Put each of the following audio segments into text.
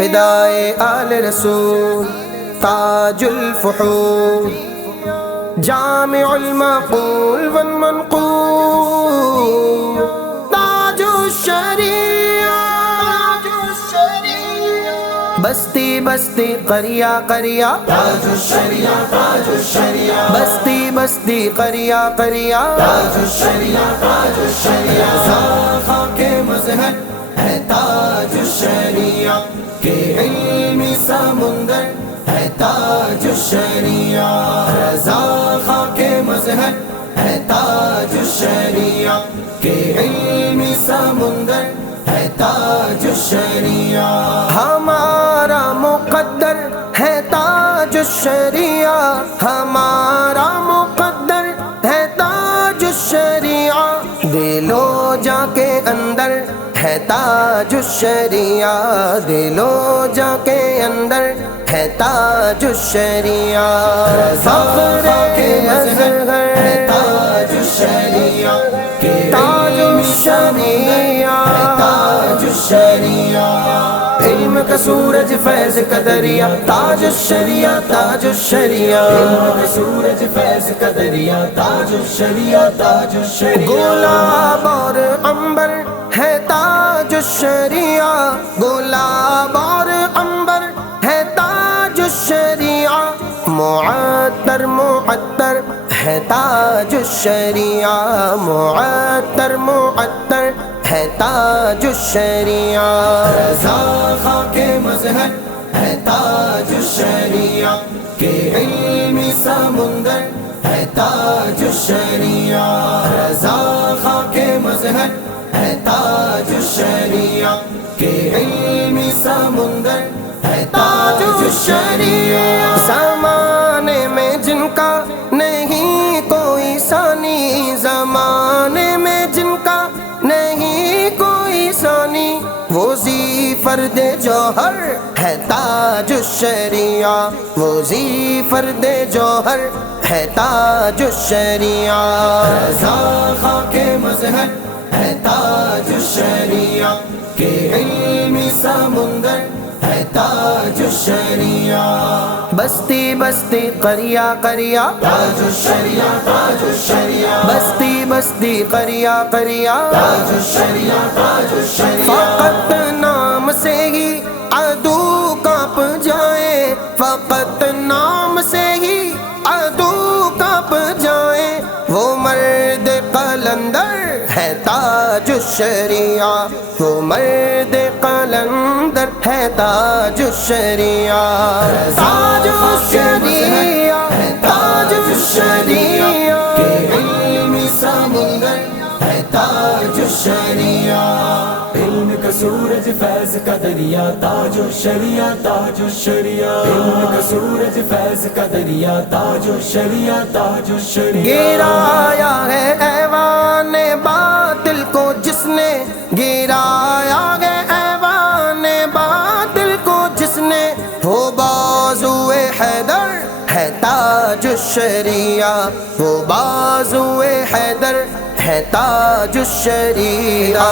فدائے آل رسول تاج الفحول جامع المعقول والمنقول تاج الشریعہ بستی بستی قریہ قریہ تاج الشریعہ تاج الشریعہ بستی بستی قریہ قریہ تاج الشریعہ تاج الشریعہ خاک مظہر ہے تاج الشریعہ کہ علمی سمندر ہے تاج الشریعہ رضا خاک مظہر ہے تاج الشریعہ کہ علمی سمندر ہے تاج الشریعہ ہمارا مقدر ہے تاج الشریعہ ہمارا مقدر ہے تاج الشریعہ دل و جاں کے اندر ہے تاج الشریعہ دل و جاں کے اندر ہے تاج الشریعہ فخر اصغر ہے تاج الشریعہ کہ تاج الشریعہ تاج الشریعہ علم کا سورج فیض کا دریا تاج الشریعہ تاج الشریعہ سورج فیض کا دریا تاج الشریعہ تاج الشریعہ گلاب اور عنبر ہے تاج الشریعہ گلاب اور عنبر ہے تاج الشریعہ معطر معطر ہے تاج الشریعہ معطر معطر ہے تاج الشریعہ رضا خاک مظہر ہے تاج الشریعہ کہ علمی سمندر ہے تاج الشریعہ رضا خاک مظہر ہے تاج الشریعہ کہ علمی سمندر ہے تاج الشریعہ زمانے میں جن کا نہیں کوئی ثانی زمانے میں جن کا نہیں کوئی ثانی وہ ذی فرد جوہر ہے تاج الشریعہ وہ ذی فرد جوہر ہے تاج الشریعہ رضا خاک مظہر ہے تاج الشریعہ کہ علمی سمندر ہے تاج الشریعہ بستی بستی قریہ قریہ تاج الشریعہ تاج الشریعہ بستی بستی قریہ قریہ تاج الشریعہ تاج الشریعہ فقط نام سے ہی عدو کانپ جائے فقط نام سے ہی عدو کانپ جائے وہ مرد قلندر ہے تاج الشریعہ وہ مرد قلندر ہے تاج الشریعہ تاج الشریعہ تاج الشریعہ کہ علمی سمندر ہے تاج الشریعہ علم کا سورج فیض کا دریا تاج الشریعہ تاج الشریعہ علم کا سورج فیض کا دریا تاج الشریعہ تاج الشریعہ گرایا ہے ایوان باطل کو جس نے گرایا ہے ایوان باطل کو جس نے وہ بازو حیدر ہے تاج الشریعہ وہ بازو حیدر ہے تاج الشریعہ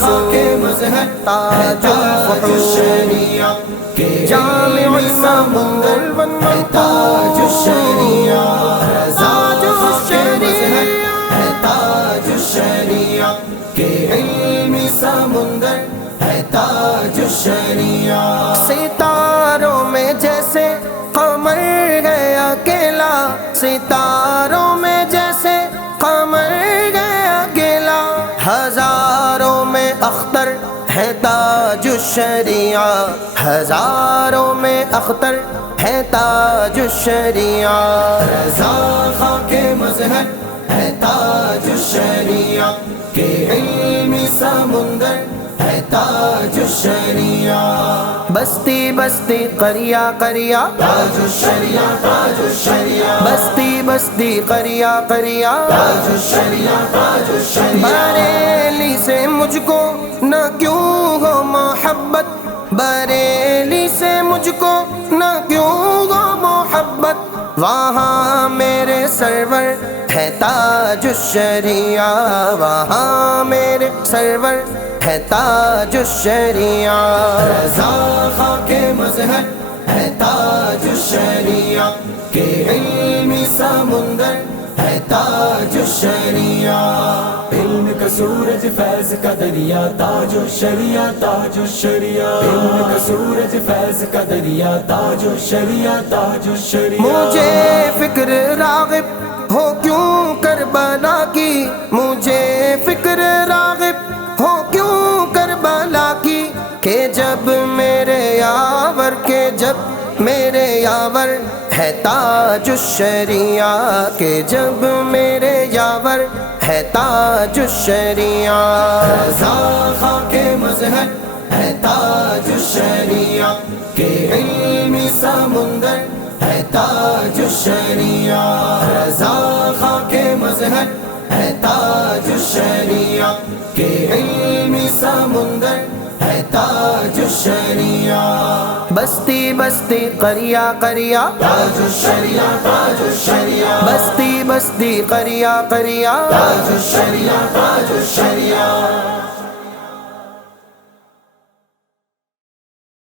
خاک مظہر تاج الشریعہ کہ جامع سمندر ہے تاج الشریعہ رضا خاک مظہر ہے تاج الشریعہ کہ علمی سمندر ہے تاج الشریعہ ستاروں میں جیسے قمر ہے اکیلا ستاروں میں جیسے قمر ہے اکیلا ہزاروں میں اختر ہے تاج الشریعہ ہزاروں میں اختر ہے تاج الشریعہ رضا خاک مظہر ہے تاج الشریعہ کہ علمی سمندر ہے تاج الشریعہ بستی بستی قریہ قریہ تاج الشریعہ تاج الشریعہ بستی بستی قریہ قریہ تاج الشریعہ تاج الشریعہ بریلی سے مجھ کو نہ کیوں ہو محبت بریلی سے مجھ کو نہ کیوں ہو محبت وہاں میرے سرور ہے تاج الشریعہ وہاں میرے سرور ہے تاج الشریعہ، رضا خاک مظہر ہے تاج الشریعہ، کہ علمی سمندر ہے تاج الشریعہ، علم کا سورج فیض کا دریا تاج الشریعہ، تاج الشریعہ، علم کا سورج فیض کا دریا تاج الشریعہ، تاج الشریعہ۔ مجھے فکر راغب ہو کیوں کربلا کی، مجھے فکر راغب ہو کیوں کربلا کی، کہ جب میرے یاور کے جب میرے یاور ہے تاج الشریعہ، کہ جب میرے یاور ہے تاج الشریعہ، رضا خاک مظہر ہے تاج الشریعہ، کہ علمی سمندر ہے تاج الشریعہ، رضا خاک مظہر ہے تاج الشریعہ، کہ علمی سمندر ہے تاج الشریعہ، بستی بستی قریہ قریہ تاج الشریعہ، تاج الشریعہ، بستی بستی قریہ قریہ تاج الشریعہ، تاج